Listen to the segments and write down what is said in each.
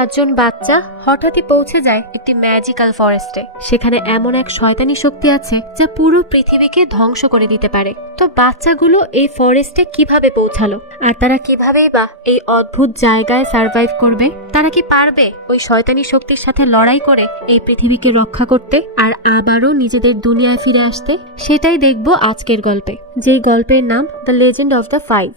পাঁচজন বাচ্চা হঠাৎই পৌঁছে যায় একটি ম্যাজিক্যাল ফরেস্টে। সেখানে এমন এক শয়তানি শক্তি আছে যা পুরো পৃথিবীকে ধ্বংস করে দিতে পারে। তো বাচ্চাগুলো এই ফরেস্টে কিভাবে পৌঁছালো, আর তারা কিভাবেই বা এই অদ্ভুত জায়গায় সার্ভাইভ করবে? তারা কি পারবে ওই শয়তানি শক্তির সাথে লড়াই করে এই পৃথিবীকে রক্ষা করতে আর আবারও নিজেদের দুনিয়ায় ফিরে আসতে? সেটাই দেখবো আজকের গল্পে, যেই গল্পের নাম the legend of the five.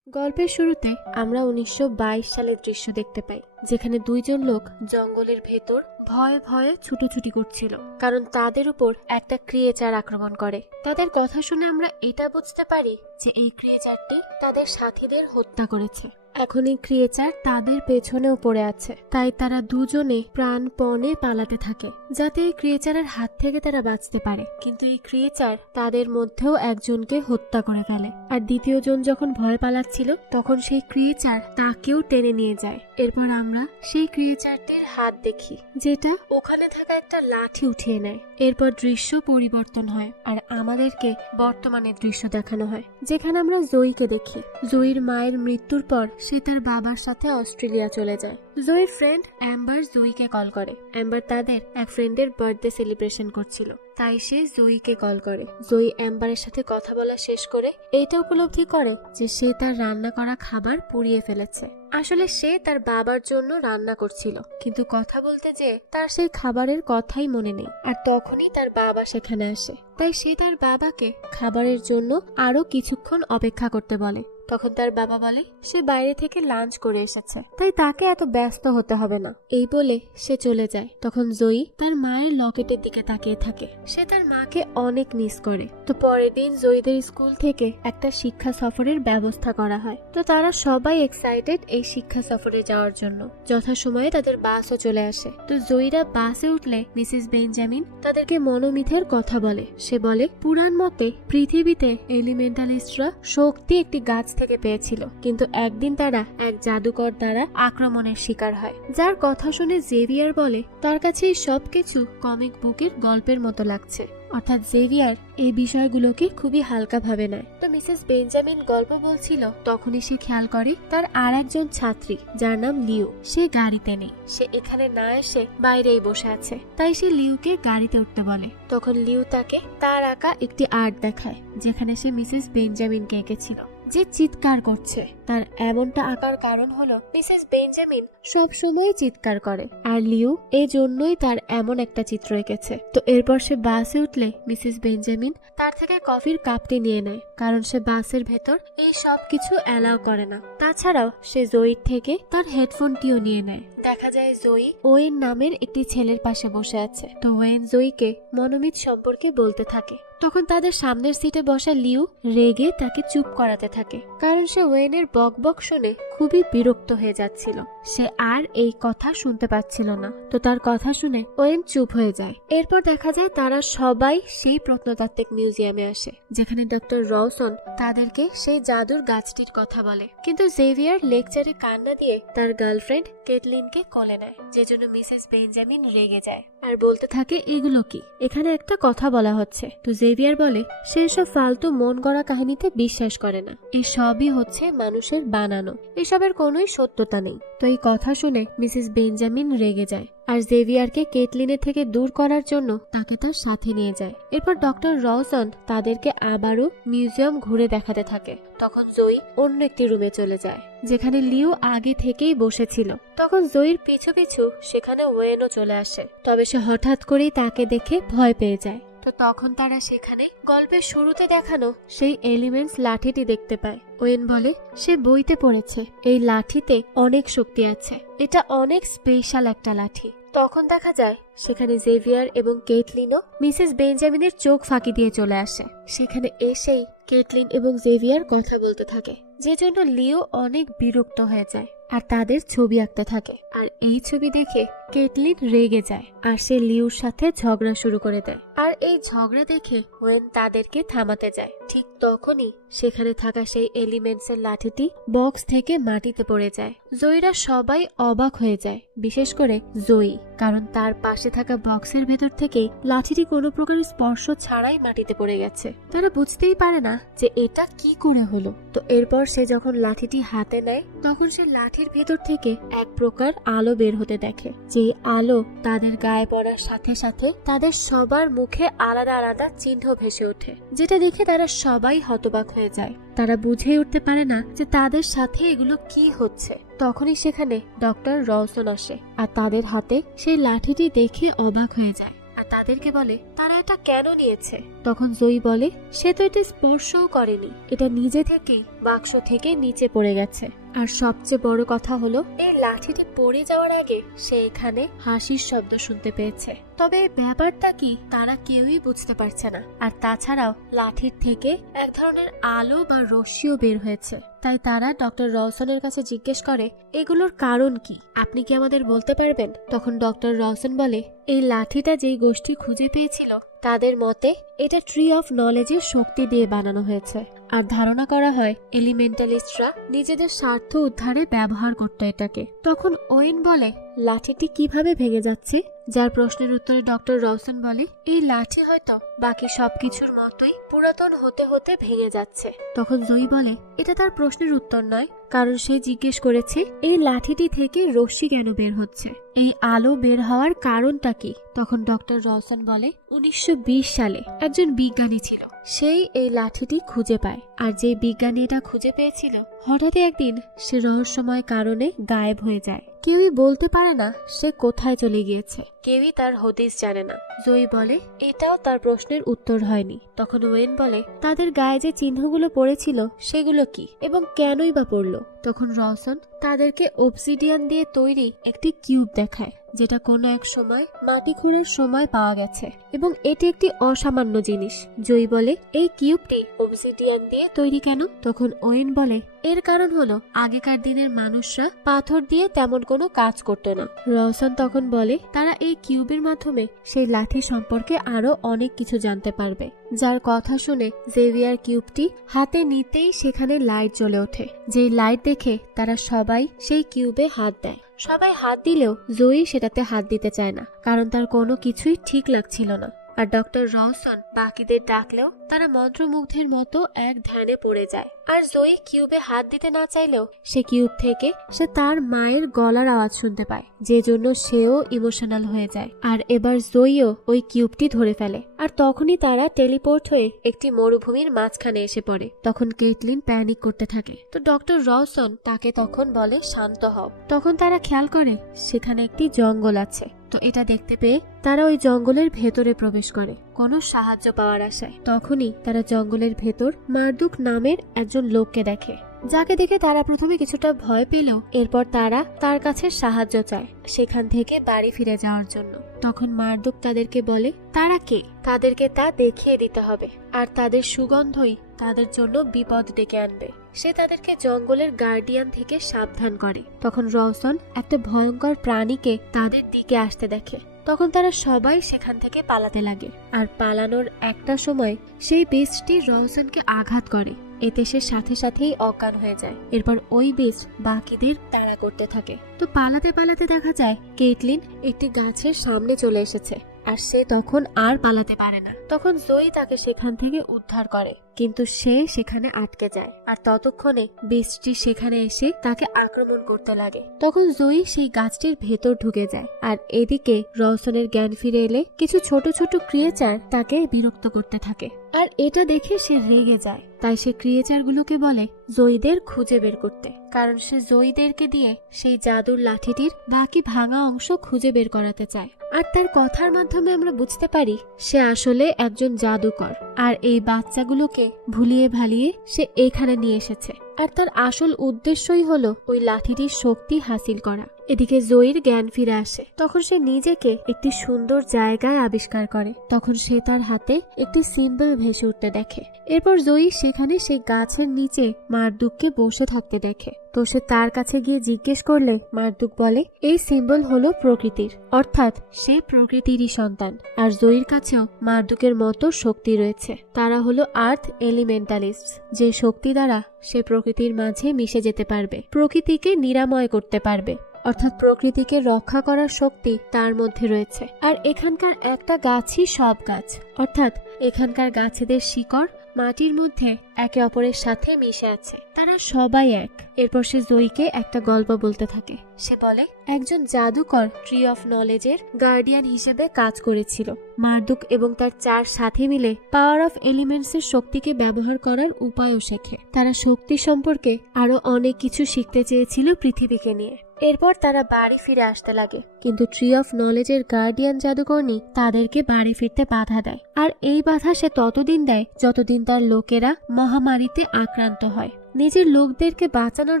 গল্পের শুরুতে আমরা 1922 সালের দৃশ্য দেখতে পাই, যেখানে দুইজন লোক জঙ্গলের ভেতর ভয়ে ভয়ে ছুটোছুটি করছিল, কারণ তাদের উপর একটা ক্রিয়েচার আক্রমণ করে। তাদের কথা শুনে আমরা এটা বুঝতে পারি যে এই ক্রিয়েচারটি তাদের সাথীদের হত্যা করেছে। এখন এই ক্রিয়েচার তাদের পেছনেও পড়ে আছে, তাই তারা দুজনে প্রাণপণে পালাতে থাকে যাতে এই ক্রিয়েচারের হাত থেকে তারা বাঁচতে পারে। কিন্তু এই ক্রিয়েচার তাদের মধ্যেও একজনকে হত্যা করে ফেলে, আর দ্বিতীয় জন যখন ভয় পালাচ্ছিল তখন সেই ক্রিয়েচার তাকেও টেনে নিয়ে যায়। এরপর আমরা সেই ক্রিয়েচারটির হাত দেখি, যেটা ওখানে থাকা একটা লাঠি উঠিয়ে নেয়। এরপর দৃশ্য পরিবর্তন হয় আর আমাদেরকে বর্তমানের দৃশ্য দেখানো হয়, যেখানে আমরা জয়ীকে দেখি। জয়ীর মায়ের মৃত্যুর পর সে তার বাবার সাথে অস্ট্রেলিয়া চলে যায়। জয়ীর ফ্রেন্ড অ্যাম্বার জয়ীকে কল করে। অ্যাম্বার তাদের এক ফ্রেন্ডের বার্থডে সেলিব্রেশন করছিল, তাই সে জয়ীকে কল করে। জয়ী অ্যাম্বারের সাথে কথা বলা শেষ করে এটা উপলব্ধি করে যে সে তার রান্না করা খাবার পুড়িয়ে ফেলেছে। আসলে সে তার বাবার জন্য রান্না করছিল, কিন্তু কথা বলতে যেয়ে তার সেই খাবারের কথাই মনে নেই। আর তখনই তার বাবা সেখানে আসে, তাই সে তার বাবাকে খাবারের জন্য আরো কিছুক্ষণ অপেক্ষা করতে বলে। তখন তার বাবা বলে সে বাইরে থেকে লাঞ্চ করে এসেছে, তাই তাকে এত ব্যস্ত হতে হবে না। এই বলে সে চলে যায়। তখন জয়ী তার মায়ের লকেটের দিকে তাকিয়ে থাকে। সে তার মাকে অনেক মিস করে। তো পরের দিন জয়ীদের স্কুল থেকে একটা শিক্ষা সফরের ব্যবস্থা করা হয়। তো তারা সবাই এক্সাইটেড এই শিক্ষা সফরে যাওয়ার জন্য। যথাসময়ে তাদের বাসও চলে আসে। তো জয়ীরা বাসে উঠলে মিসেস বেঞ্জামিন তাদেরকে মনোমিথের কথা বলে। সে বলে পুরাণ মতে পৃথিবীতে এলিমেন্টালিস্টরা শক্তি একটি গাছ থেকে পেয়েছিল, কিন্তু একদিন তারা এক জাদুকর দ্বারা আক্রমণের শিকার হয়, যার কথা শুনে জেভিয়ার বলে তার কাছে সবকিছু কমিক বুকের গল্পের মতো লাগছে। অর্থাৎ জেভিয়ার এই বিষয়গুলোকে খুবই হালকা ভাবে নেয়। তো মিসেস বেঞ্জামিন গল্প বলছিল, তখনই সে খেয়াল করে তার আর একজন ছাত্রী যার নাম লিউ, সে গাড়িতে নেই। সে এখানে না এসে বাইরেই বসে আছে, তাই সে লিউকে গাড়িতে উঠতে বলে। তখন লিউ তাকে তার আঁকা একটি আর্ট দেখায়, যেখানে সে মিসেস বেঞ্জামিনকে এঁকেছিল, যে চিৎকার করছে। তার এমনটা আঁকার কারণ হলো মিসেস বেঞ্জামিন সব সময় চিৎকার করে, আর লিউ এই জন্যই তার এমন একটা চিত্র এঁকেছে। তো এরপর সে বাসে উঠলে মিসেস বেঞ্জামিন তার থেকে কফির কাপটি নিয়ে নেয়, কারণ সে বাসের ভেতর এই সব কিছু অ্যালাউ করে না। তাছাড়াও সে জয়ীর থেকে তার হেডফোনটিও নিয়ে নেয়। দেখা যায় জয়ী ওয়েন নামের একটি ছেলের পাশে বসে আছে। তো ওয়েন জয়ীকে মনোমিত সম্পর্কে বলতে থাকে। তখন তাদের সামনের সিটে বসা লিউ রেগে তাকে চুপ করাতে থাকে, কারণ সে ওয়েনের বকবক শুনে খুবই বিরক্ত হয়ে যাচ্ছিল। সে আর এই কথা শুনতে পাচ্ছিল না। তো তার কথা শুনে ওয়েন চুপ হয়ে যায়। এরপর দেখা যায় তারা সবাই সেই প্রত্নতাত্ত্বিক মিউজিয়ামে আসে, যেখানে ডক্টর রওসন তাদেরকে সেই জাদুর গাছটির কথা বলে। কিন্তু জেভিয়ার লেকচারে কান্না দিয়ে তার গার্লফ্রেন্ড কেটলিনকে কোলে নেয়, যে জন্য মিসেস বেঞ্জামিন রেগে যায় আর বলতে থাকে এগুলো কি, এখানে একটা কথা বলা হচ্ছে। তো জেভিয়ার বলে সে সব ফালতু মন গড়া কাহিনীতে বিশ্বাস করে না, এই সবই হচ্ছে মানুষের বানানো, এসবের কোনোই সত্যতা নেই। তো এই কথা শুনে মিসেস বেঞ্জামিন রেগে যায় আর জেভিয়ারকে কেটলিনের থেকে দূর করার জন্য তাকে তার সাথে নিয়ে যায়। এরপর ডক্টর রওসন তাদেরকে আবারও মিউজিয়াম ঘুরে দেখাতে থাকে। তখন জয়ী অন্য একটি রুমে চলে যায়, যেখানে লিও আগে থেকেই বসেছিল। তখন জয়ীর পিছু পিছু সেখানে ওয়েনও চলে আসে, তবে সে হঠাৎ করেই তাকে দেখে ভয় পেয়ে যায়। তো তখন তারা সেখানে গল্পের শুরুতে দেখানো সেই এলিমেন্টস লাঠিটি দেখতে পায়। ওয়েন বলে সে বইতে পড়েছে এই লাঠিতে অনেক শক্তি আছে, এটা অনেক স্পেশাল একটা লাঠি। তখন দেখা যায় সেখানে জেভিয়ার এবং কেটলিনও মিসেস বেঞ্জামিনের চোখ ফাঁকি দিয়ে চলে আসে। সেখানে এসেই কেটলিন এবং জেভিয়ার কথা বলতে থাকে, যে জন্য লিও অনেক বিরক্ত হয়ে যায়। আর তাদের ছবি আঁকতে থাকে। আর এই ছবি দেখে কেটলিন রেগে যায় আর সে লিউর সাথে ঝগড়া শুরু করে দেয়। আর এই ঝগড়া দেখে ওয়েন তাদেরকে থামাতে যায়। ঠিক তখনই সেখানে থাকা সেই এলিমেন্টসের লাঠিটি বক্স থেকে মাটিতে পড়ে যায়। জয়ীরা সবাই অবাক হয়ে যায়, বিশেষ করে জয়ী, কারণ তার পাশে থাকা বক্সের ভেতর থেকেই লাঠিটি কোনো প্রকার স্পর্শ ছাড়াই মাটিতে পড়ে গেছে। তারা বুঝতেই পারে না যে এটা কি করে হলো। তো এরপর সে যখন লাঠিটি হাতে নেয় তখন সে লাঠির ভেতর থেকে এক প্রকার আলো বের হতে দেখে। যে আলো তাদের গায়ে পড়ার সাথে সাথে তাদের সবার মুখে আলাদা আলাদা চিহ্ন ভেসে ওঠে, যেটা দেখে তারা সবাই হতবাক হয়ে যায়। তারা বুঝে উঠতে পারে না যে তাদের সাথে এগুলো কি হচ্ছে। তখনই সেখানে ডক্টর রওসন আসে আর তাদের হাতে সেই লাঠিটি দেখে অবাক হয়ে যায় আর তাদেরকে বলে তারা এটা কেন নিয়েছে। তখন জয়ী বলে সে তো এটা স্পর্শও করেনি, এটা নিজে থেকেই বাক্স থেকে নিচে পড়ে গেছে। আর সবচেয়ে বড় কথা হলো এই লাঠিটি পড়ে যাওয়ার আগে সে এখানে হাসির শব্দ শুনতে পেয়েছে। তবে ব্যাপারটা কি তারা কেউই বুঝতে পারছে না। আর তাছাড়াও লাঠির থেকে এক ধরনের আলো বা রশ্মিও বের হয়েছে। তাই তারা ডক্টর রওসনের কাছে জিজ্ঞেস করে এগুলোর কারণ কি, আপনি কি আমাদের বলতে পারবেন? তখন ডক্টর রওসন বলে এই লাঠিটা যেই গোষ্ঠী খুঁজে পেয়েছিল তাদের মতে এটা ট্রি অফ নলেজের শক্তি দিয়ে বানানো হয়েছে। আর ধারণা করা হয় এলিমেন্টালিস্টরা নিজেদের স্বার্থ উদ্ধারে ব্যবহার করত এটাকে। তখন ওয়েন বলে লাঠিটি কিভাবে ভেঙে যাচ্ছে, যার প্রশ্নের উত্তরে ডক্টর রওসন বলে এই লাঠি হয়তো বাকি সবকিছুর মতোই পুরাতন হতে হতে ভেঙে যাচ্ছে। তখন জয়ী বলে এটা তার প্রশ্নের উত্তর নয়, কারণ সে জিজ্ঞেস করেছে এই লাঠিটি থেকে রশ্মি কেন বের হচ্ছে, এই আলো বের হওয়ার কারণটা কি। তখন ডক্টর রওসন বলে 1920 সালে একজন বিজ্ঞানী ছিল, সেই এই লাঠিটি খুঁজে পায়। আর যে বিজ্ঞানী এটা খুঁজে পেয়েছিল হঠাৎই একদিন সে রহস্যময় কারণে গায়েব হয়ে যায়। কেউই বলতে পারে না সে কোথায় চলে গিয়েছে, কেউই তার হদিস জানে না। জয়ী বলে এটাও তার প্রশ্নের উত্তর হয়নি। তখন ওয়েন বলে তাদের গায়ে যে চিহ্নগুলো পড়েছিল সেগুলো কি এবং কেনই বা পড়লো। তখন রওসন তাদেরকে অবসিডিয়ান দিয়ে তৈরি একটি কিউব দেখায়, যেটা কোনো এক সময় মাটি খোঁড়ার সময় পাওয়া গেছে এবং এটি একটি অসামান্য জিনিস। জয়ী বলে এই কিউবটি অবসিডিয়ান দিয়ে তৈরি কেন? তখন ওয়েন বলে এর কারণ হলো আগেকার দিনের মানুষরা পাথর দিয়ে তেমন কোনো কাজ করতো না। রওসন তখন বলে তারা এই কিউবের মাধ্যমে সেই লাঠি সম্পর্কে আরো অনেক কিছু জানতে পারবে। যার কথা শুনে জেভিয়ার কিউবটি হাতে নিতেই সেখানে লাইট জ্বলে ওঠে। যেই লাইট দেখে তারা সবাই সেই কিউবে হাত দেয়। সবাই হাত দিলেও জয়ী সেটাতে হাত দিতে চায় না, কারণ তার কোনো কিছুই ঠিক লাগছিল না। আর ডক্টর রওসন বাকিদের ডাকলেও তারা মন্ত্রমুগ্ধের মতো এক ধ্যানে পড়ে যায়। আর জয়ী কিউবে হাত দিতে না চাইলেও সে কিউব থেকে সে তার মায়ের গলার আওয়াজ শুনতে পায়, যে জন্য সেও ইমোশনাল হয়ে যায়। আর এবার জয়ীও ওই কিউবটি ধরে ফেলে। আর তখনই তারা টেলিপোর্ট হয়ে একটি মরুভূমির মাঝখানে এসে পড়ে। তখন কেটলিন প্যানিক করতে থাকে। তো ডক্টর রওসন তাকে তখন বলে শান্ত হও। তখন তারা খেয়াল করে সেখানে একটি জঙ্গল আছে। তো এটা দেখতে পেয়ে তারা ওই জঙ্গলের ভেতরে প্রবেশ করে কোনো সাহায্য পাওয়ার আশায়। তখনই তারা জঙ্গলের ভেতর মারদুক নামের একজন লোককে দেখে, যাকে দেখে তারা প্রথমে কিছুটা ভয় পেলেও এরপর তারা তার কাছে সাহায্য চায় সেখান থেকে বাড়ি ফিরে যাওয়ার জন্য। তখন মারদুক তাদেরকে বলে তারা কে, তাদেরকে তা দেখিয়ে দিতে হবে, আর তাদের সুগন্ধই তাদের জন্য বিপদ ডেকে আনবে। সে তাদেরকে জঙ্গলের গার্ডিয়ান থেকে সাবধান করে। তখন রওসন একটা ভয়ঙ্কর প্রাণীকে তাদের দিকে আসতে দেখে। তখন তারা সবাই সেখান থেকে পালাতে লাগে। আর পালানোর একটা সময় সেই বিস্টটি রওসনকে আঘাত করে। এতে সে সাথে সাথেই অজ্ঞান হয়ে যায়। এরপর ওই বিস্ট বাকিদের তাড়া করতে থাকে। তো পালাতে পালাতে দেখা যায় কেটলিন একটি গাছের সামনে চলে এসেছে, আর সে তখন আর পালাতে পারে না। তখন জয়ী তাকে সেখান থেকে উদ্ধার করে, কিন্তু সে সেখানে আটকে যায়। আর ততক্ষণে বিস্টটি সেখানে এসে তাকে আক্রমণ করতে লাগে। তখন জয়ী সেই গাছটির ভেতর ঢুকে যায়। আর এদিকে রওসনের জ্ঞান ফিরে এলে কিছু ছোট ছোট ক্রিয়েচার তাকে বিরক্ত করতে থাকে। আর এটা দেখে সে রেগে যায়। তাই সে ক্রিয়েচারগুলোকে বলে জয়ীদের খুঁজে বের করতে, কারণ সে জয়ীদেরকে দিয়ে সেই জাদুর লাঠিটির বাকি ভাঙা অংশ খুঁজে বের করাতে চায়। আর তার কথার মাধ্যমে আমরা বুঝতে পারি সে আসলে একজন জাদুকর। আর এই বাচ্চাগুলোকে ভুলিয়ে ভালিয়ে সে এখানে নিয়ে এসেছে। আর তার আসল উদ্দেশ্যই হলো ওই লাঠিটির শক্তি হাসিল করা। এদিকে জয়ীর জ্ঞান ফিরে আসে। তখন সে নিজেকে একটি সুন্দর জায়গায় আবিষ্কার করে। তখন সে তার হাতে একটি সিম্বল ভেসে উঠতে দেখে। এরপর জয়ী সেখানে সেই গাছের নিচে মারদুককে বসে থাকতে দেখে। তো সে তার কাছে গিয়ে জিজ্ঞেস করলে মারদুক বলে এই সিম্বল হলো প্রকৃতির, অর্থাৎ সে প্রকৃতিরই সন্তান। আর জয়ীর কাছেও মারদুকের মতো শক্তি রয়েছে। তারা হলো আর্থ এলিমেন্টালিস্ট, যে শক্তি দ্বারা সে প্রকৃতির মাঝে মিশে যেতে পারবে, প্রকৃতিকে নিরাময় করতে পারবে, অর্থাৎ প্রকৃতিকে রক্ষা করার শক্তি তার মধ্যে রয়েছে। আর এখানকার একটা গাছই সব গাছ, অর্থাৎ এখানকার গাছেদের শিকড় মাটির মধ্যে একে অপরের সাথে মিশে আছে, তারা সবাই এক। এরপর সে জয়ীকে একটা গল্প বলতে থাকে। সে বলে একজন জাদুকর ট্রি অফ নলেজের গার্ডিয়ান হিসেবে কাজ করেছিল। মারদুক এবং তার 4 সাথী মিলে পাওয়ার অফ এলিমেন্টস এর শক্তিকে ব্যবহার করার উপায়ও শেখে। তারা শক্তি সম্পর্কে আরো অনেক কিছু শিখতে চেয়েছিল পৃথিবীকে নিয়ে। এরপর তারা বাড়ি ফিরে আসতে লাগে, কিন্তু ট্রি অফ নলেজের গার্ডিয়ান জাদুকরনি তাদেরকে বাড়ি ফিরতে বাধা দেয়। আর এই বাধা সে ততদিন দেয় যতদিন তার লোকেরা মহামারীতে আক্রান্ত হয়। নিজের লোকদেরকে বাঁচানোর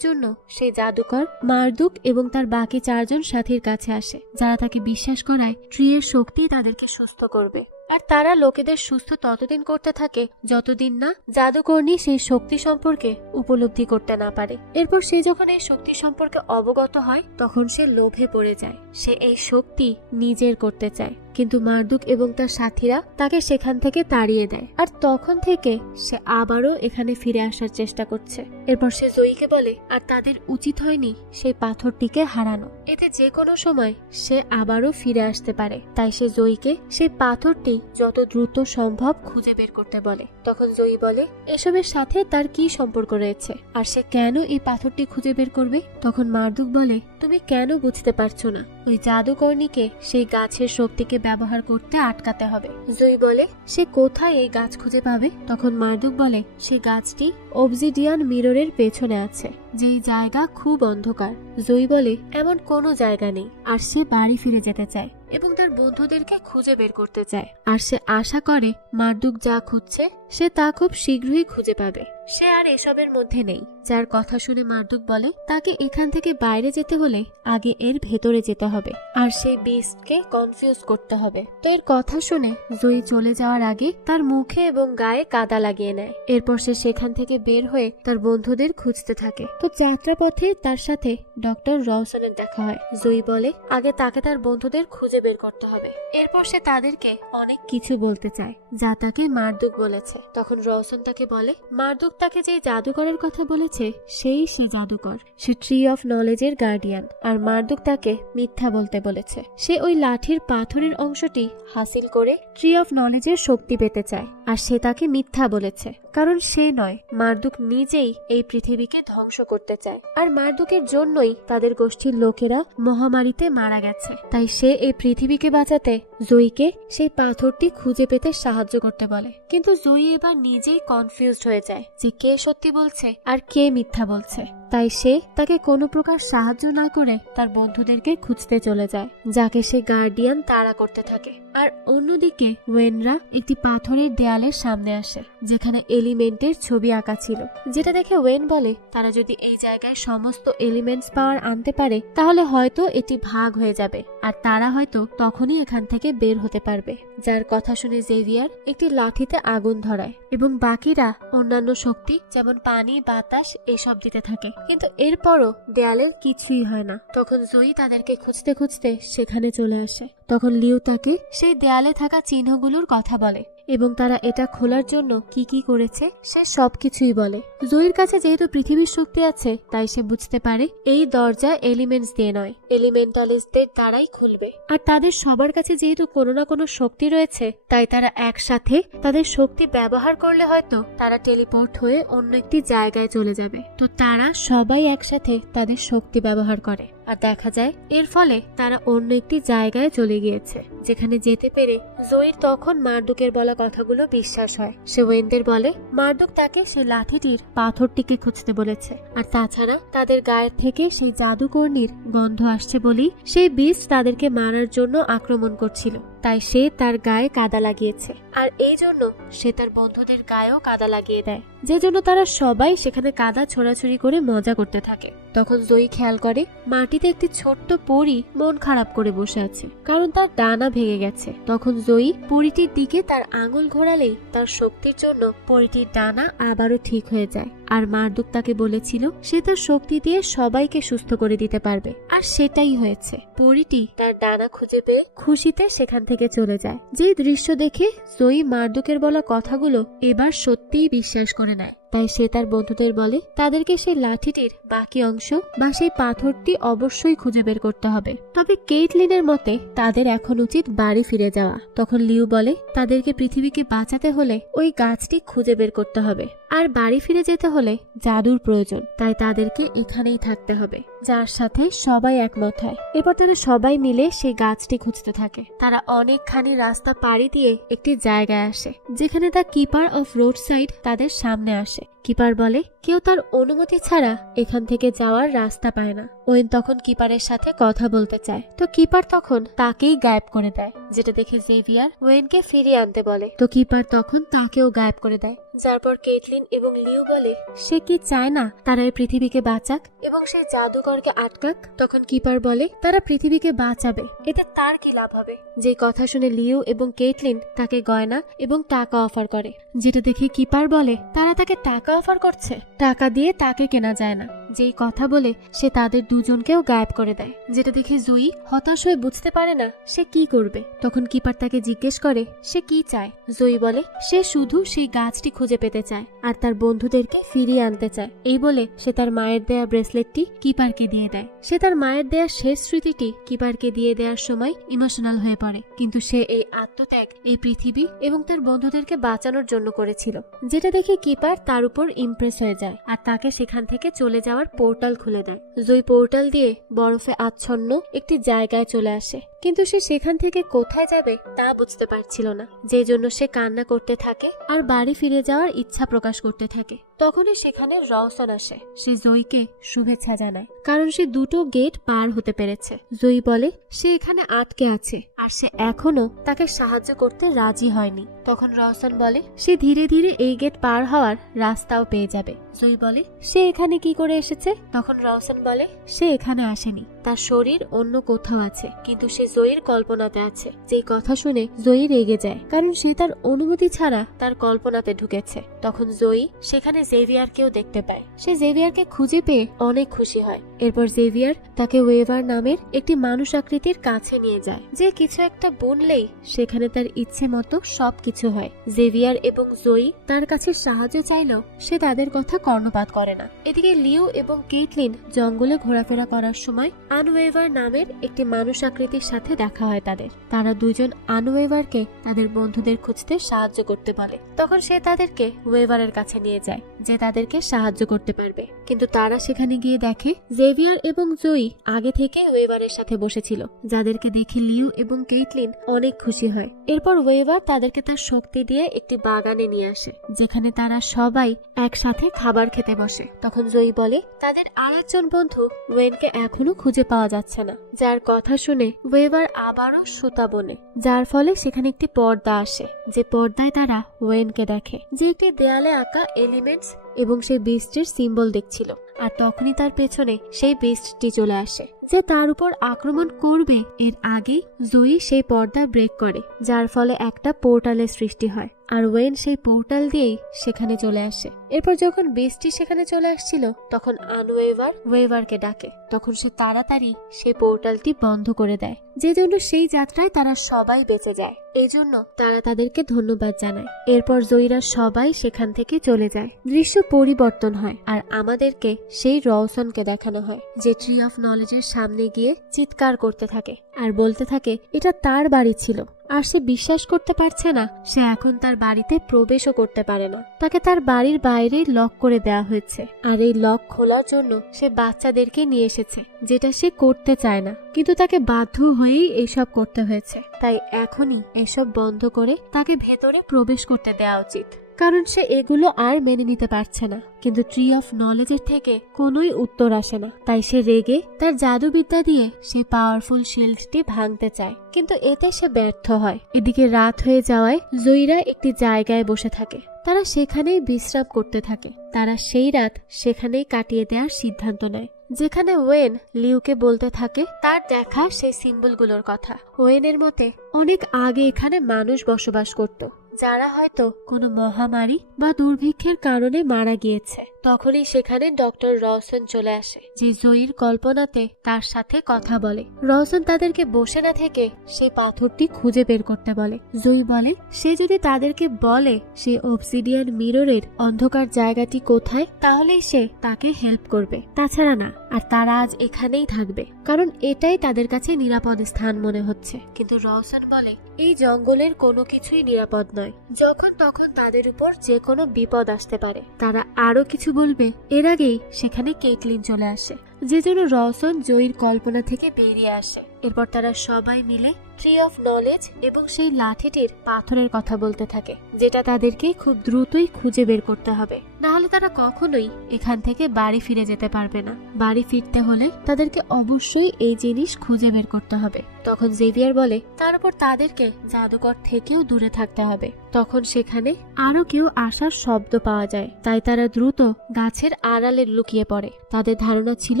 জন্য সেই জাদুকর মারদুক এবং তার বাকি 4 জন সাথীর কাছে আসে, যারা তাকে বিশ্বাস করায় ট্রি এর শক্তি তাদেরকে সুস্থ করবে। আর তারা লোকেদের সুস্থ ততদিন করতে থাকে যতদিন না জাদুকরনি সেই শক্তি সম্পর্কে উপলব্ধি করতে না পারে। এরপর সে যখন এই শক্তি সম্পর্কে অবগত হয় তখন সে লোভে পড়ে যায়। সে এই শক্তি নিজের করতে চায়, কিন্তু মারদুক এবং তার সাথীরা তাকে সেখান থেকে তাড়িয়ে দেয়। আর তখন থেকে সে আবারও এখানে ফিরে আসার চেষ্টা করছে। এরপর সে জয়ীকে বলে আর তাদের উচিত হয়নি সেই পাথরটিকে হারানো, এতে যে কোনো সময় সে আবারও ফিরে আসতে পারে। তাই সে জয়ীকে সেই পাথরটি যত দ্রুত সম্ভব খুঁজে বের করতে বলে। তখন জয়ী বলে এসবের সাথে তার কি সম্পর্ক রয়েছে, আর সে কেন এই পাথরটি খুঁজে বের করবে। তখন মারদুক বলে তুমি কেন বুঝতে পারছো না, ওই জাদুকরনিকে সেই গাছের শক্তিকে ব্যবহার করতে আটকাতে হবে। জয়ী বলে সে কোথায় এই গাছ খুঁজে পাবে। তখন মারদুক বলে সে গাছটি অবজিডিয়ান মিররের পেছনে আছে, যেই জায়গা খুব অন্ধকার। জয়ী বলে এমন কোনো জায়গা নেই। আর সে বাড়ি ফিরে যেতে চায় এবং তার বন্ধুদেরকে খুঁজে বের করতে চায়। আর সে আশা করে মারদুক যা খুঁজছে সে তা খুব শীঘ্রই খুঁজে পাবে। সে আর এসবের মধ্যে নেই। যার কথা শুনে মারদুক বলে তাকে এখান থেকে বাইরে যেতে হলে আগে এর ভেতরে যেতে হবে, আর সেই বিস্টকে কনফিউজ করতে হবে। তো এর কথা শুনে জয়ী চলে যাওয়ার আগে তার মুখে এবং গায়ে কাদা লাগিয়ে নেয়। এরপর সে সেখান থেকে বের হয়ে তার বন্ধুদের খুঁজতে থাকে। তো যাত্রাপথে তার সাথে ডক্টর রওশনের দেখা হয়। জয়ী বলে আগে তাকে তার বন্ধুদের খুঁজে বের করতে হবে। এরপর সে তাদেরকে অনেক কিছু বলতে চায় যা তাকে মারদুক বলেছে। তখন রওশন তাকে বলে মারদুক তাকে যে জাদুকরের কথা বলেছে সেই সে জাদুকর, সে ট্রি অফ নলেজের গার্ডিয়ান। আর মারদুক তাকে মিথ্যা বলতে বলেছে। সে ওই লাঠির পাথরের অংশটি হাসিল করে ট্রি অফ নলেজের শক্তি পেতে চায়। আর সে তাকে মিথ্যা বলেছে, কারণ সে নয়, মারদুক নিজেই এই পৃথিবীকে ধ্বংস করতে চায়। আর মারদুকের জন্যই তাদের গোষ্ঠীর লোকেরা মহামারীতে মারা গেছে। তাই সে এই পৃথিবীকে বাঁচাতে জয়ীকে সেই পাথরটি খুঁজে পেতে সাহায্য করতে বলে। কিন্তু জয়ী এবার নিজেই কনফিউজড হয়ে যায় যে কে সত্যি বলছে আর কে মিথ্যা বলছে। তাই সে তাকে কোনো প্রকার সাহায্য না করে তার বন্ধুদেরকে খুঁজতে চলে যায়, যাকে সে গার্ডিয়ান তাড়া করতে থাকে। আর অন্যদিকে ওয়েনরা একটি পাথরের দেয়ালের সামনে আসে, যেখানে এলিমেন্টের ছবি আঁকা ছিল। যেটা দেখে ওয়েন বলে তারা যদি এই জায়গায় সমস্ত এলিমেন্টস পাওয়ার আনতে পারে তাহলে হয়তো এটি ভাগ হয়ে যাবে, আর তারা হয়তো তখনই এখান থেকে বের হতে পারবে। যার কথা শুনে জেভিয়ার একটি লাঠিতে আগুন ধরায় এবং বাকিরা অন্যান্য শক্তি যেমন পানি, বাতাস এসব দিতে থাকে। কিন্তু এরপরও দেয়ালের কিছুই হয় না। তখন জয়ী তাদেরকে খুঁজতে খুঁজতে সেখানে চলে আসে। তখন লিউ তাকে সেই দেয়ালে থাকা চিহ্নগুলোর কথা বলে এবং তারা এটা খোলার জন্য কি কি করেছে সে সবকিছুই বলে। জয়ীর কাছে যেহেতু পৃথিবীর শক্তি আছে তাই সে বুঝতে পারে এই দরজা এলিমেন্টস দিয়ে নয়, এলিমেন্টালিস্টদের দ্বারাই খুলবে। আর তাদের সবার কাছে যেহেতু কোনো না কোনো শক্তি রয়েছে তাই তারা একসাথে তাদের শক্তি ব্যবহার করলে হয়তো তারা টেলিপোর্ট হয়ে অন্য একটি জায়গায় চলে যাবে। তো তারা সবাই একসাথে তাদের শক্তি ব্যবহার করে আর দেখা যায় এর ফলে তারা অন্য একটি জায়গায় চলে গিয়েছে, যেখানে যেতে পেরে জয়ীর তখন মারদুকের বলা কথাগুলো বিশ্বাস হয়। সে ওয়েনদের বলে মারদুক তাকে সেই লাঠিটির পাথরটিকে খুঁজতে বলেছে, আর তাছাড়া তাদের গায়ের থেকে সেই জাদুকর্ণীর গন্ধ আসছে বলেই সেই বিস্ট তাদেরকে মারার জন্য আক্রমণ করছিল। তাই সে তার গায়ে কাদা লাগিয়েছে, আর এই জন্য সে তার বন্ধুদের গায়েও কাদা লাগিয়ে দেয়, যে জন্য তারা সবাই সেখানে কাদা ছোড়াছুড়ি করে মজা করতে থাকে। তখন জয়ী খেয়াল করে মাটিতে একটি ছোট্ট পরী মন খারাপ করে বসে আছে, কারণ তার ডানা ভেঙে গেছে। তখন জয়ী পরীটির দিকে তার আঙুল ঘোরালেই তার শক্তির জন্য পরীটির ডানা আবারও ঠিক হয়ে যায়। আর মারদুক তাকে বলেছিল সে তার শক্তি দিয়ে সবাইকে সুস্থ করে দিতে পারবে, আর সেটাই হয়েছে। পরীটি তার ডানা খুঁজে পেয়ে খুশিতে সেখান থেকে চলে যায়। যে দৃশ্য দেখে জয়ী মারদুকের বলা কথাগুলো এবার সত্যিই বিশ্বাস করে নেয়। তাই সে তার বন্ধুদের বলে তাদেরকে সেই লাঠিটির বাকি অংশ বা সেই পাথরটি অবশ্যই খুঁজে বের করতে হবে। তবে কেইটলিনের মতে তাদের এখন উচিত বাড়ি ফিরে যাওয়া। তখন লিউ বলে তাদেরকে পৃথিবীকে বাঁচাতে হলে ওই গাছটি খুঁজে বের করতে হবে, আর বাড়ি ফিরে যেতে হলে জাদুর প্রয়োজন, তাই তাদেরকে এখানেই থাকতে হবে, যার সাথে সবাই একমত হয়। এরপর তারা সবাই মিলে সেই গাছটি খুঁজতে থাকে। তারা অনেকখানি রাস্তা পাড়ি দিয়ে একটি জায়গায় আসে, যেখানে the keeper of road side তাদের সামনে আসে। কিপার বলে কেউ তার অনুমতি ছাড়া এখান থেকে যাওয়ার রাস্তা পায় না। ওয়েন তখন কিপারের সাথে কথা বলতে চায়, তো কিপার তখন তাকেই গায়েব করে দেয়, যেটা দেখে জেভিয়ার ওয়েনকে ফিরিয়ে আনতে বলে, তো কিপার তখন তাকেও গায়েব করে দেয়। যার পর কেটলিন এবং লিউ বলে সে কি চায় না তারা এই পৃথিবীকে বাঁচাক এবং সে জাদুকরকে আটকাক। তখন কিপার বলে তারা পৃথিবীকে বাঁচাবে, এতে তার কি লাভ হবে। যে কথা শুনে লিউ এবং কেটলিন তাকে গয়না এবং টাকা অফার করে, যেটা দেখে কিপার বলে তারা তাকে টাকা অফার করছে, টাকা দিয়ে তাকে কেনা যায় না। যেই কথা বলে সে তাদের দুজনকেও গায়েব করে দেয়, যেটা দেখে জয়ী হতাশ হয়ে বুঝতে পারে না সে কি করবে। তখন কিপার তাকে জিজ্ঞেস করে সে কি চায়। জয়ী বলে সে শুধু সেই গাছটি খুঁজে পেতে চায় আর তার বন্ধুদেরকে ফিরিয়ে আনতে চায়। এই বলে সে তার মায়ের দেয়া ব্রেসলেটটি কিপারকে দিয়ে দেয়। সে তার মায়ের দেয়া শেষ স্মৃতিটি কিপারকে দিয়ে দেওয়ার সময় ইমোশনাল হয়ে পড়ে, কিন্তু সে এই আত্মত্যাগ এই পৃথিবী এবং তার বন্ধুদেরকে বাঁচানোর জন্য করেছিল, যেটা দেখে কিপার তার উপর ইমপ্রেস হয়ে যায় আর তাকে সেখান থেকে চলে যাওয়ার পোর্টাল খুলে দেয়। জয়ী পোর্টাল দিয়ে বরফে আচ্ছন্ন একটি জায়গায় চলে আসে, কিন্তু সে সেখান থেকে কোথায় যাবে তা বুঝতে পারছিল না, যে জন্য সে কান্না করতে থাকে আর বাড়ি ফিরে যাওয়ার ইচ্ছা প্রকাশ করতে থাকে। তখনই সেখানে রওশন আসে। সে জয়ীকে শুভেচ্ছা জানায়, কারণ সে দুটো গেট পার হতে পেরেছে। জয়ী বলে সে এখানে আটকে আছে আর সে এখনো তাকে সাহায্য করতে রাজি হয়নি। তখন রওশন বলে সে ধীরে ধীরে এই গেট পার হওয়ার রাস্তাও পেয়ে যাবে। জয়ী বলে সে এখানে কি করে এসেছে। তখন রওশন বলে সে এখানে আসেনি, তার শরীর অন্য কোথাও আছে, কিন্তু সে জয়ীর কল্পনাতে আছে। যেই কথা শুনে জয়ী রেগে যায়, কারণ সে তার অনুমতি ছাড়া তার কল্পনাতে ঢুকেছে। তখন জয়ী সেখানে জেভিয়ারকেও দেখতে পায়। সে জেভিয়ারকে খুঁজে পেয়ে অনেক খুশি হয়। এরপর জেভিয়ার তাকে ওয়েভার নামের একটি মানুষ আকৃতির কাছে নিয়ে যায়, যে কিছু একটা বললেই সেখানে তার ইচ্ছে মতো সবকিছু হয়। জেভিয়ার এবং জয়ী তার কাছে সাহায্য চাইলেও সে তাদের কথা কর্ণপাত করে না। এদিকে লিউ এবং কেটলিন জঙ্গলে ঘোরাফেরা করার সময় আনওয়েভার নামের একটি মানুষ আকৃতির সাথে দেখা হয় তাদের। তারা দুইজন আনওয়েভারকে তাদের বন্ধুদের খুঁজতে সাহায্য করতে বলে। তখন সে তাদেরকে ওয়েভারের কাছে নিয়ে যায়, যে তাদেরকে সাহায্য করতে পারবে। কিন্তু তারা সেখানে গিয়ে দেখে জেভিয়ার এবং জয়ী আগে থেকে ওয়েভারের সাথে বসেছিল, যাদেরকে দেখে লিউ এবং কেটলিন অনেক খুশি হয়। এরপর ওয়েভার তাদেরকে তার শক্তি দিয়ে একটি বাগানে নিয়ে আসে, যেখানে তারা সবাই একসাথে খাবার খেতে বসে। তখন জয়ী বলে তাদের আরেকজন বন্ধু ওয়েনকে এখনো খুঁজে পাওয়া যাচ্ছে না, যার কথা শুনে ওয়েভার আবারও সুতা বনে, যার ফলে সেখানে একটি পর্দা আসে। যে পর্দায় তারা ওয়েনকে দেখে, যে একটি দেয়ালে আঁকা এলিমেন্টস এবং সেই বিস্টের সিম্বল দেখছিল। আর তখনই তার পেছনে সেই বিস্টটি চলে আসে, যে তার উপর আক্রমণ করবে। এর আগেই জয়ী সেই পর্দা ব্রেক করে, যার ফলে একটা পোর্টালের সৃষ্টি হয়, আর ওয়েন সেই পোর্টাল দিয়েই সেখানে চলে আসে। এরপর যখন বিস্টটি সেখানে চলে আসছিল, তখন আনওয়েভার ওয়েভারকে ডাকে। তখন সে তাড়াতাড়ি সেই পোর্টালটি বন্ধ করে দেয়, যে জন্য সেই যাত্রায় তারা সবাই বেঁচে যায়। এই জন্য তারা তাদেরকে ধন্যবাদ জানায়। এরপর জয়ীরা সবাই সেখান থেকে চলে যায়। দৃশ্য পরিবর্তন হয় আর আমাদেরকে সেই রওশনকে দেখানো হয়, যে ট্রি অফ নলেজের সামনে গিয়ে চিৎকার করতে থাকে আর বলতে থাকে এটা তার বাড়ি ছিল, আর সে বিশ্বাস করতে পারছে না সে এখন তার বাড়িতে প্রবেশও করতে পারে না। তাকে তার বাড়ির বাইরে লক করে দেওয়া হয়েছে, আর এই লক খোলার জন্য সে বাচ্চাদেরকে নিয়ে এসেছে, যেটা সে করতে চায় না, কিন্তু তাকে বাধ্য হয়েই এইসব করতে হয়েছে। তাই এখনই এসব বন্ধ করে তাকে ভেতরে প্রবেশ করতে দেওয়া উচিত। কারণ সে এগুলো আর মেনে নিতে পারছে না। কিন্তু ট্রি অফ নলেজের থেকে কোনোই উত্তর আসে না। তাই সে রেগে তার জাদুবিদ্যা দিয়ে সে পাওয়ারফুল শিল্ডটি ভাঙতে চায়, কিন্তু এতে সে ব্যর্থ হয়। এদিকে রাত হয়ে যাওয়ায় জয়ীরা একটি জায়গায় বসে থাকে। তারা সেখানেই বিশ্রাম করতে থাকে। তারা সেই রাত সেখানেই কাটিয়ে দেওয়ার সিদ্ধান্ত নেয়, যেখানে ওয়েন লিউকে বলতে থাকে তার দেখা সেই সিম্বলগুলোর কথা। ওয়েনের মতে অনেক আগে এখানে মানুষ বসবাস করত, যারা হয়তো কোনো মহামারী বা দুর্ভিক্ষের কারণে মারা গিয়েছে। তখনই সেখানে ডক্টর রওসন চলে আসে, যে জয়ীর কল্পনাতে তার সাথে কথা বলে। রওসন তাদেরকে বসে না থেকে সেই পাথরটি খুঁজে বের করতে বলে। জয়ী বলে সে যদি তাদেরকে বলে সেই অবসিডিয়ান মিররের অন্ধকার জায়গাটি কোথায়, তাহলেই সে তাকে হেল্প করবে, তাছাড়া না। আর তারা আজ এখানেই থাকবে, কারণ এটাই তাদের কাছে নিরাপদ স্থান মনে হচ্ছে। কিন্তু রওসন বলে এই জঙ্গলের কোনো কিছুই নিরাপদ নয়, যখন তখন তাদের উপর যে কোনো বিপদ আসতে পারে। তারা আরো কিছু বলবে এর আগেই সেখানে কেটলিন চলে আসে, যে জন্য রওসন জয়ীর কল্পনা থেকে বেরিয়ে আসে। এরপর তারা সবাই মিলে ট্রি অফ নলেজ এবং সেই লাঠিটির পাথরের কথা বলতে থাকে, যেটা তাদেরকে খুব দ্রুতই খুঁজে বের করতে হবে, না হলে তারা কখনোই এখান থেকে বাড়ি ফিরে যেতে পারবে না। বাড়ি ফিরতে হলে তাদেরকে অবশ্যই এই জিনিস খুঁজে বের করতে হবে। তখন জেভিয়ার বলে তার উপর তাদেরকে জাদুকর থেকেও দূরে থাকতে হবে। তখন সেখানে আরো কেউ আসার শব্দ পাওয়া যায়, তাই তারা দ্রুত গাছের আড়ালে লুকিয়ে পড়ে। তাদের ধারণা ছিল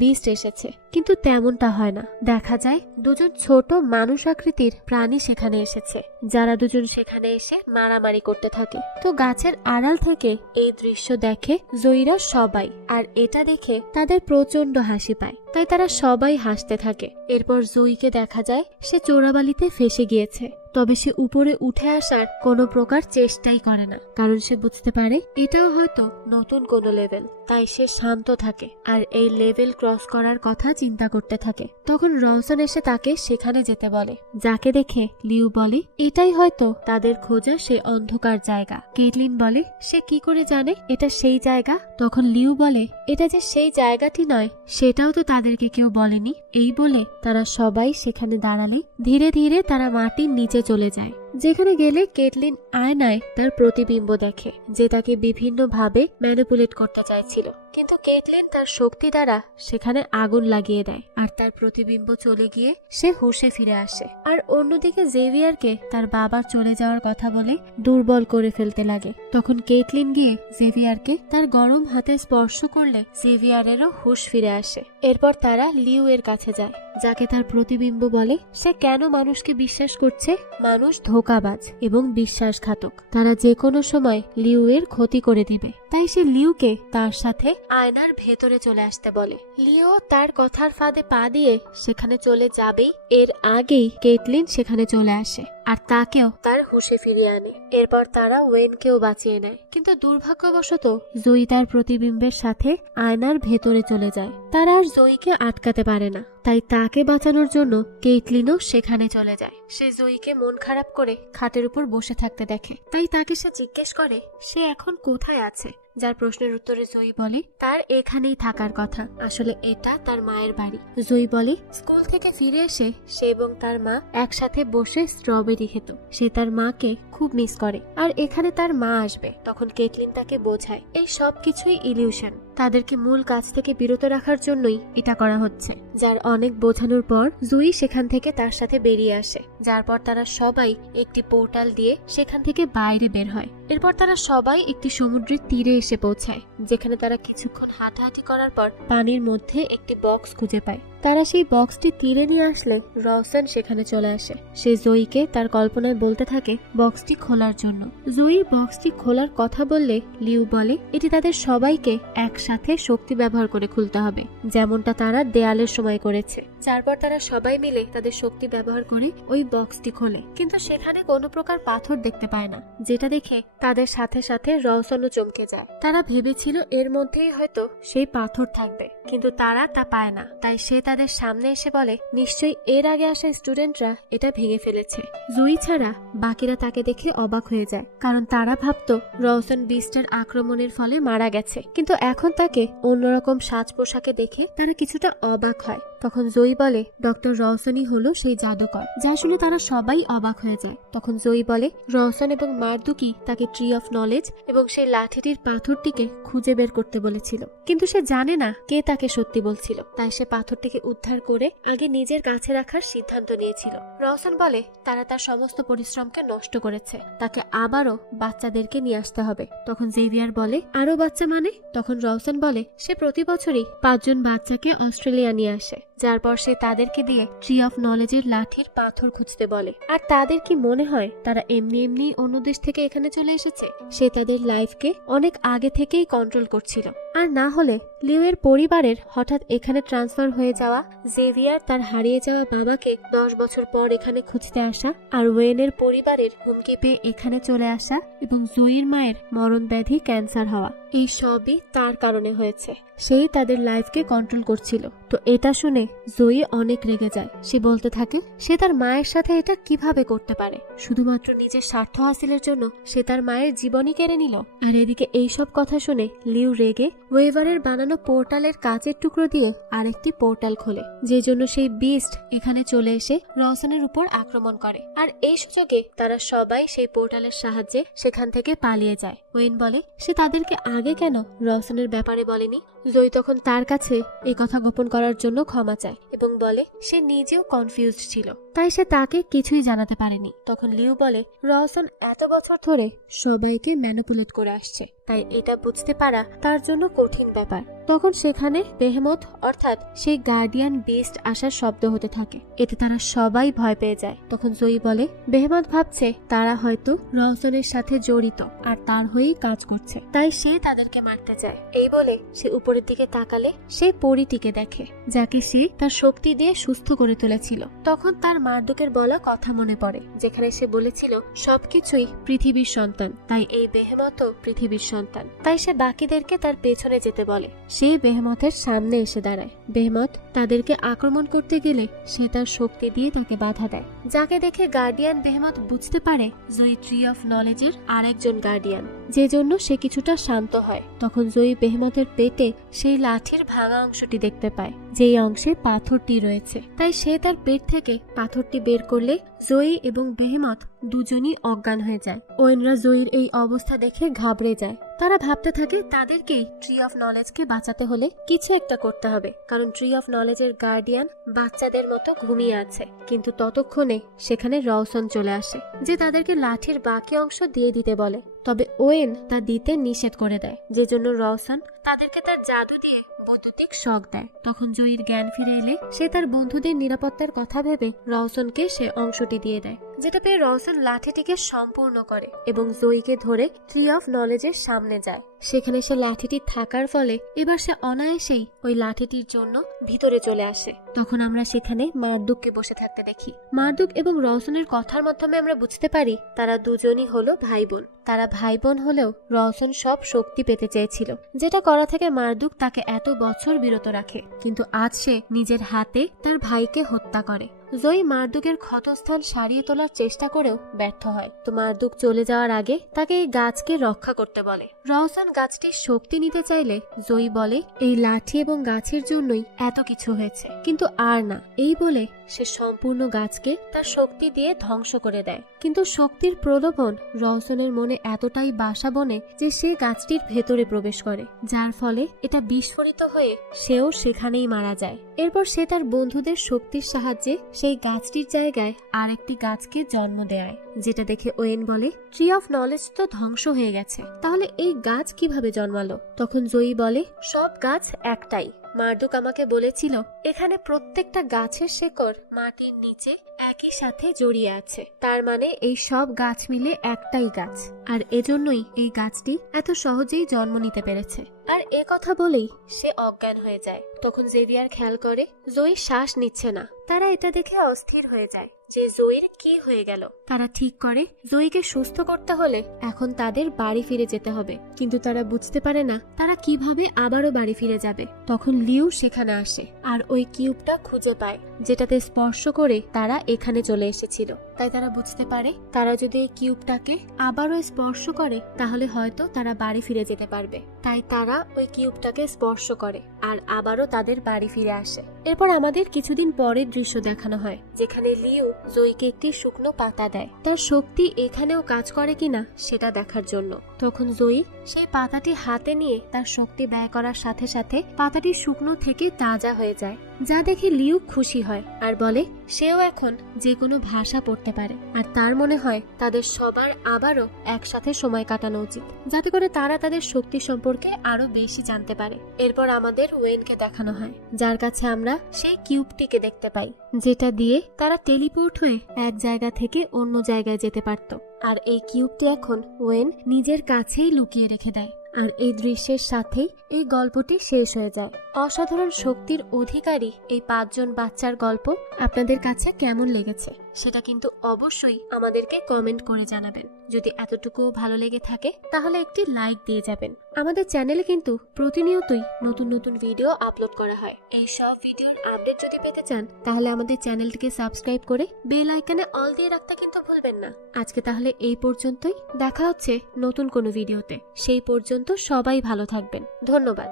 বিস্ট এসেছে, কিন্তু তেমনটা হয় না। দেখা যায় দুজন ছোট মানুষ আকৃতির প্রাণী সেখানে এসেছে, যারা দুজন সেখানে এসে মারামারি করতে থাকে। তো গাছের আড়াল থেকে এই দৃশ্য দেখে জয়ীরা সবাই, আর এটা দেখে তাদের প্রচন্ড হাসি পায়, তাই তারা সবাই হাসতে থাকে। এরপর জয়ীকে দেখা যায় সে চোরাবালিতে ফেসে গিয়েছে, তবে সে উপরে উঠে আসার কোনো প্রকার চেষ্টাই করে না, কারণ সে বুঝতে পারে এটাও হয়তো নতুন কোনো লেভেল। তাই সে শান্ত থাকে আর এই লেভেল ক্রস করার কথা চিন্তা করতে থাকে। তখন রওসন এসে তাকে সেখানে যেতে বলে, যাকে দেখে লিউ বলে এটাই হয়তো তাদের খোঁজা সেই অন্ধকার জায়গা। কেটলিন বলে সে কি করে জানে এটা সেই জায়গা। তখন লিউ বলে এটা যে সেই জায়গাটি নয় সেটাও তো তাদেরকে কেউ বলেনি। এই বলে তারা সবাই সেখানে দাঁড়ালে ধীরে ধীরে তারা মাটির নিচে চলে যায়, যেখানে গেলে কেটলিন আয়নায় তার প্রতিবিম্ব দেখে, যে তাকে বিভিন্ন ভাবে ম্যানিপুলেট করতে চাইছিল। কিন্তু কেটলিন তার শক্তি দ্বারা সেখানে আগুন লাগিয়ে দেয়, আর তার প্রতিবিম্ব চলে গিয়ে সে হুঁশে ফিরে আসে। আর অন্যদিকে জেভিয়ারকে তার বাবার চলে যাওয়ার কথা বলে দুর্বল করে ফেলতে লাগে। তখন কেটলিন গিয়ে জেভিয়ারকে তার গরম হাতে স্পর্শ করলে জেভিয়ারেরও হুঁশ ফিরে আসে। এরপর তারা লিউ এর কাছে যায়, যাকে তার প্রতিবিম্ব বলে সে কেন মানুষকে বিশ্বাস করছে। মানুষ ধোঁকাবাজ এবং বিশ্বাসঘাতক, তারা যে কোনো সময় লিউ এর ক্ষতি করে দিবে। তাই সে লিউকে তার সাথে আয়নার ভেতরে চলে আসতে বলে। লিও তার কথার ফাঁদে পা দিয়ে সেখানে চলে যাবেই, এর আগেই কেটলিন সেখানে চলে আসে আর তাকেও তার হুঁশে ফিরিয়ে আনে। এরপর তারা ওয়েনকেও বাঁচিয়ে নেয়, কিন্তু দুর্ভাগ্যবশত জয়ী তার প্রতিবিম্বের সাথে আয়নার ভেতরে চলে যায়। তারা আর জয়ীকে আটকাতে পারে না, তাই তাকে বাঁচানোর জন্য কেটলিনও সেখানে চলে যায়। সে জয়ীকে মন খারাপ করে খাটের উপর বসে থাকতে দেখে, তাই তাকে সে জিজ্ঞেস করে সে এখন কোথায় আছে। যার প্রশ্নের উত্তরে জয়ী বলে তার এখানেই থাকার কথা, আসলে এটা তার মায়ের বাড়ি। জয়ী বলে স্কুল থেকে ফিরে এসে সে এবং তার মা একসাথে বসে স্ট্রবেরি খেত। সে তার মাকে খুব মিস করে, আর এখানে তার মা আসবে। তখন কেটলিন তাকে বোঝায় এই সব কিছুই ইলিউশন, তাদেরকে মূল কাজ থেকে বিরত রাখার জন্যই এটা করা হচ্ছে। যার অনেক বোঝানোর পর জয়ী সেখান থেকে তার সাথে বেরিয়ে আসে, যার পর তারা সবাই একটি পোর্টাল দিয়ে সেখান থেকে বাইরে বের হয়। এরপর তারা সবাই একটি সমুদ্রের তীরে এসে পৌঁছায়, যেখানে তারা কিছুক্ষণ হাঁটাহাঁটি করার পর পানির মধ্যে একটি বক্স খুঁজে পায়। তারা সেই বক্সটি তীরে নিয়ে আসলে রওসন সেখানে চলে আসে। সে জয়ীকে তার কল্পনায় বলতে থাকে বক্সটি খোলার জন্য। জয়ী বক্সটি খোলার কথা বললে লিউ বলে এটি তাদের সবাইকে একসাথে শক্তি ব্যবহার করে খুলতে হবে, যেমনটা তারা দেয়ালের সময় করেছে। তারপর তারা সবাই মিলে তাদের শক্তি ব্যবহার করে ওই বক্সটি খোলে, কিন্তু সেখানে কোনো প্রকার পাথর দেখতে পায় না, যেটা দেখে তাদের সাথে সাথে রওসনও চমকে যায়। তারা ভেবেছিল এর মধ্যেই হয়তো সেই পাথর থাকবে, কিন্তু তারা তা পায় না। তাই সে তাদের সামনে এসে বলে নিশ্চয়ই এর আগে আসা স্টুডেন্টরা এটা ভেঙে ফেলেছে। জুই ছাড়া বাকিরা তাকে দেখে অবাক হয়ে যায়, কারণ তারা ভাবতো রওসন বিস্টের আক্রমণের ফলে মারা গেছে, কিন্তু এখন তাকে অন্যরকম সাজ পোশাকে দেখে তারা কিছুটা অবাক হয়। তখন জয়ী বলে ডক্টর রওশনই হলো সেই জাদুকর, যা শুনে তারা সবাই অবাক হয়ে যায়। তখন জয়ী বলে রওশন এবং মারদুকি তাকে ট্রি অফ নলেজ এবং সেই লাঠিটির পাথরটিকে খুঁজে বের করতে বলেছিল, কিন্তু সে জানে না কে তাকে সত্যি বলছিল। তাই সে পাথরটিকে উদ্ধার করে আগে নিজের কাছে রাখার সিদ্ধান্ত নিয়েছিল। রওশন বলে তারা তার সমস্ত পরিশ্রমকে নষ্ট করেছে, তাকে আবারও বাচ্চাদেরকে নিয়ে আসতে হবে। তখন জেভিয়ার বলে আরো বাচ্চা মানে? তখন রওশন বলে সে প্রতি বছরই 5 জন বাচ্চাকে অস্ট্রেলিয়া নিয়ে আসে, যার পর সে তাদেরকে দিয়ে ট্রি অফ নলেজের লাঠির পাথর খুঁজতে বলে। আর তাদের কি মনে হয় তারা এমনি এমনি অন্য দেশ থেকে এখানে চলে এসেছে? সে তাদের লাইফকে অনেক আগে থেকেই কন্ট্রোল করছিল। আর না হলে লিওয়ের পরিবারের হঠাৎ এখানে ট্রান্সফার হয়ে যাওয়া, জেভিয়ার তার হারিয়ে যাওয়া বাবাকে 10 বছর পর এখানে খুঁজতে আসা, আর ওয়েনের পরিবারের হুমকি পেয়ে এখানে চলে আসা, এবং জয়ীর মায়ের মরণ ব্যাধি ক্যান্সার হওয়া, এই সবই তার কারণে হয়েছে। সেই তাদের লাইফকে কন্ট্রোল করছিল। তো এটা শুনে জয়ী অনেক রেগে যায়। সে বলতে থাকে সে তার মায়ের সাথে এটা কিভাবে করতে পারে, শুধুমাত্র নিজের স্বার্থ হাসিলের জন্য সে তার মায়ের জীবনই কেড়ে নিল। আর এদিকে এইসব কথা শুনে লিউ রেগে ওয়েভারের বানানো পোর্টালের কাচের টুকরো দিয়ে আরেকটি পোর্টাল খোলে, যে জন্য সেই বিস্ট এখানে চলে এসে রওশনের উপর আক্রমণ করে। আর এই সুযোগে তারা সবাই সেই পোর্টালের সাহায্যে সেখান থেকে পালিয়ে যায়। ওয়েন বলে সে তাদেরকে আগে কেন রওশনের ব্যাপারে বলেনি। জয়ী তখন তার কাছে এই কথা গোপন করার জন্য ক্ষমা চায় এবং বলে সে নিজেও কনফিউজড ছিল, তাই সে তাকে কিছুই জানাতে পারেনি। তখন লিউ বলে রওশন এত বছর ধরে সবাইকে ম্যানিপুলেট করে আসছে, তাই এটা বুঝতে পারা তার জন্য কঠিন ব্যাপার। তখন সেখানে বেহেমত অর্থাৎ সেই গার্ডিয়ান বিস্ট আসার শব্দ হতে থাকে। এতে তারা সবাই ভয় পেয়ে যায়। তখন জয়ী বলে বেহেমত ভাবছে তারা হয়তো রওশনের সাথে জড়িত আর তার হয়েই কাজ করছে, তাই সে তাদেরকে মারতে চায়। এই বলে সে উপরের দিকে তাকালে সেই পরীটিকে দেখে, যাকে সে তার শক্তি দিয়ে সুস্থ করে তুলেছিল। তখন তার মারদুকের বলা কথা মনে পড়ে, যেখানে সে বলেছিল সবকিছুই পৃথিবীর সন্তান, তাই এই বেহেমতও পৃথিবীর সন্তান। তাই সে বাকিদেরকে তার পেছনে যেতে বলে। সে বেহেমতের সামনে এসে দাঁড়ায়। বেহেমত তাদেরকে আক্রমণ করতে গেলে সে তার শক্তি দিয়ে তাকে বাধা দেয়, যাকে দেখে গার্ডিয়ান বেহেমত বুঝতে পারে জয়ী ট্রি অফ নলেজের আরেকজন গার্ডিয়ান, যে জন্য সে কিছুটা শান্ত হয়। তখন জয়ী বেহেমতের পেটে সেই লাঠির ভাঙা অংশটি দেখতে পায়, যেই অংশে পাথরটি রয়েছে। তাই সে তার পেট থেকে পাথরটি বের করলে জয়ী এবং বেহেমত দুজনই অজ্ঞান হয়ে যায়। ওয়েনরা জয়ীর এই অবস্থা দেখে ঘাবড়ে যায়। তারা ভাবতে থাকে তাদেরকেই ট্রি অফ নলেজকে বাঁচাতে হলে কিছু একটা করতে হবে, কারণ ট্রি অফ নলেজের গার্ডিয়ান বাচ্চাদের মতো ঘুমিয়ে আছে। কিন্তু ততক্ষণে সেখানে রওশন চলে আসে, যে তাদেরকে লাঠির বাকি অংশ দিয়ে দিতে বলে। তবে ওয়েন তা দিতে নিষেধ করে দেয়, যে জন্য রওশন তাদেরকে তার জাদু দিয়ে বৈদ্যুতিক শক দেয়। তখন জয়ীর জ্ঞান ফিরে এলে সে তার বন্ধুদের নিরাপত্তার কথা ভেবে রওশনকে সে অংশটি দিয়ে দেয়, যেটা পেয়ে রওশন লাঠিটিকে সম্পূর্ণ করে এবং জয়ীকে ধরে ট্রি অফ নলেজের সামনে যায়। সেখানে সে লাঠিটি থাকার ফলে এবার সে অনায়াসেই ওই লাঠিটির জন্য ভিতরে চলে আসে। তখন আমরা সেখানে মারদুককে বসে থাকতে দেখি। মারদুক এবং রওশনের কথার মাধ্যমে আমরা বুঝতে পারি তারা দুজনই হলো ভাই বোন। তারা ভাই বোন হলেও রওশন সব শক্তি পেতে চেয়েছিল, যেটা করা থেকে মারদুক তাকে এত বছর বিরত রাখে, কিন্তু আজ সে নিজের হাতে তার ভাইকে হত্যা করে। জয়ী মারদুকের ক্ষতস্থান সারিয়ে তোলার চেষ্টা করেও ব্যর্থ হয়। তো মারদুক চলে যাওয়ার আগে তাকে এই গাছকে রক্ষা করতে বলে। রওশন গাছটির শক্তি নিতে চাইলে জয়ী বলে এই লাঠি এবং গাছের জন্যই এত কিছু হয়েছে, কিন্তু আর না। এই বলে সে সম্পূর্ণ গাছকে তার শক্তি দিয়ে ধ্বংস করে দেয়। কিন্তু শক্তির প্রলোভন রওশনের মনে এতটাই বাসা বনে যে সে গাছটির ভেতরে প্রবেশ করে, যার ফলে এটা বিস্ফোরিত হয়ে সেও সেখানেই মারা যায়। এরপর সে তার বন্ধুদের শক্তির সাহায্যে সেই গাছটির জায়গায় আরেকটি গাছকে জন্ম দেয়, যেটা দেখে ওয়েন বলে ট্রি অফ নলেজ তো ধ্বংস হয়ে গেছে, তাহলে এই গাছ কিভাবে জন্মালো? তখন জয়ী বলে সব গাছ একটাই। মারদুক আমাকে বলেছিল এখানে প্রত্যেকটা গাছের শেকড় মাটির নিচে একই সাথে জড়িয়ে আছে, তার মানে এই সব গাছ মিলে একটাই গাছ, আর এজন্যই এই গাছটি এত সহজেই জন্ম নিতে পেরেছে। আর এ কথা বলেই সে অজ্ঞান হয়ে যায়। তখন জেভিয়ার খেয়াল করে জয়ী শ্বাস নিচ্ছে না। তারা এটা দেখে অস্থির হয়ে যায় যে জয়ীর কি হয়ে গেল। তারা ঠিক করে জয়ীকে সুস্থ করতে হলে এখন তাদের বাড়ি ফিরে যেতে হবে, কিন্তু তারা বুঝতে পারে না তারা কিভাবে আবারও বাড়ি ফিরে যাবে। তখন লিউ সেখানে আসে আর ওই কিউবটা খুঁজে পায়, যেটাতে স্পর্শ করে তারা এখানে চলে এসেছিল। তাই তারা বুঝতে পারে তারা যদি এই কিউবটাকে আবারও স্পর্শ করে তাহলে হয়তো তারা বাড়ি ফিরে যেতে পারবে। তাই তারা তারা ওই কিউবটাকে স্পর্শ করে আর আবারও তাদের বাড়ি ফিরে আসে। এরপর আমাদের কিছুদিন পরের দৃশ্য দেখানো হয়, যেখানে লিউ জয়ীকে একটি শুকনো পাতা দেয় তার শক্তি এখানেও কাজ করে কিনা সেটা দেখার জন্য। তখন জয়ী সেই পাতাটি হাতে নিয়ে তার শক্তি ব্যয় করার সাথে সাথে পাতাটি শুকনো থেকে তাজা হয়ে যায়, যা দেখে লিউ খুশি হয় আর বলে সেও এখন যে কোনো ভাষা পড়তে পারে। আর তার মনে হয় তাদের সবার আবারও একসাথে সময় কাটানো উচিত, যাতে করে তারা তাদের শক্তি সম্পর্কে আরো বেশি জানতে পারে। এরপর আমাদের ওয়েনকে দেখানো হয়, যার কাছে আমরা সেই কিউবটিকে দেখতে পাই, যেটা দিয়ে তারা টেলিপোর্ট হয়ে এক জায়গা থেকে অন্য জায়গায় যেতে পারত। আর এই কিউবটি এখন ওয়েন নিজের কাছেই লুকিয়ে রেখে দেয়। আর এই দৃশ্যের সাথেই এই গল্পটি শেষ হয়ে যায়। অসাধারণ শক্তির অধিকারী এই 5 জন বাচ্চার গল্প আপনাদের কাছে কেমন লেগেছে সেটা কিন্তু অবশ্যই আমাদেরকে কমেন্ট করে জানাবেন। যদি এতটুকু ভালো লেগে থাকে তাহলে একটি লাইক দিয়ে যাবেন। আমাদের চ্যানেলে কিন্তু প্রতিনিয়তই নতুন নতুন ভিডিও আপলোড করা হয়। এই সব ভিডিওর আপডেট যদি পেতে চান তাহলে আমাদের চ্যানেলটিকে সাবস্ক্রাইব করে বেল আইকনে অল দিয়ে রাখতে কিন্তু ভুলবেন না। আজকে তাহলে এই পর্যন্তই, দেখা হচ্ছে নতুন কোনো ভিডিওতে। সেই পর্যন্ত সবাই ভালো থাকবেন। ধন্যবাদ।